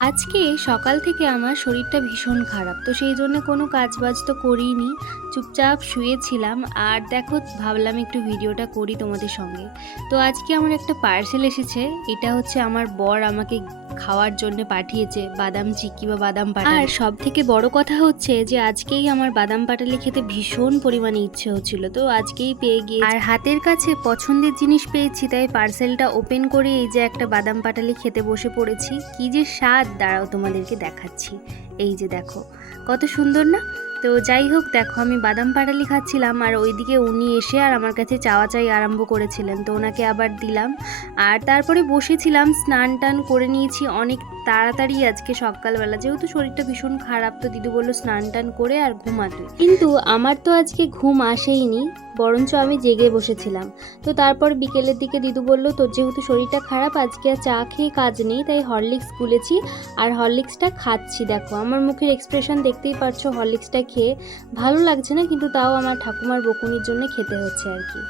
আজকে সকাল থেকে আমার শরীরটা ভীষণ খারাপ। তো সেই জন্য কোনো কাজবাজ তো করিইনি। চুপচাপ শুয়েছিলাম। আর দেখো ভাবলাম একটু ভিডিওটা করি তোমাদের সঙ্গে। তো আজকে আমার একটা পার্সেল এসেছে। এটা হচ্ছে আমার বর আমাকে খাওয়ার জন্যে পাঠিয়েছে বাদাম চিক্কি বা বাদাম পাটালি। আর সবথেকে বড় কথা হচ্ছে যে আজকেই আমার বাদাম পাটালি খেতে ভীষণ পরিমাণে ইচ্ছে হচ্ছিল। তো আজকেই পেয়ে গিয়েছি। আর হাতের কাছে পছন্দের জিনিস পেয়েছি, তাই পার্সেলটা ওপেন করে এই যে একটা বাদাম পাটালি খেতে বসে পড়েছি। কি যে স্বাদ, দাঁড়াও তোমাদেরকে দেখাচ্ছি। এই যে দেখো কত সুন্দর না। তো যাই হোক, দেখো আমি বাদাম পাটালি খাচ্ছিলাম আর ওইদিকে উনি এসে আর আমার কাছে চাওয়া চাই আরম্ভ করেছিলেন। তো ওনাকে আবার দিলাম আর তারপরে বসেছিলাম, স্নান টান করে নিয়েছি অনেক তাড়াতাড়ি আজকে সকালবেলা, যেহেতু শরীরটা ভীষণ খারাপ। তো দিদু বললো স্নান টান করে আর ঘুমাতে, কিন্তু আমার তো আজকে ঘুম আসেইনি, বরঞ্চ আমি জেগে বসেছিলাম। তো তারপর বিকেলের দিকে দিদু বললো তোর যেহেতু শরীরটা খারাপ আজকে আর চা খেয়ে কাজ নেই, তাই হরলিক্স গুলেছি আর হরলিক্সটা খাচ্ছি। দেখো আমার মুখের এক্সপ্রেশন দেখতেই পারছো, হরলিক্সটা খেয়ে ভালো লাগছে না, কিন্তু তাও আমার ঠাকুমার বকুনির জন্য খেতে হচ্ছে আর কি।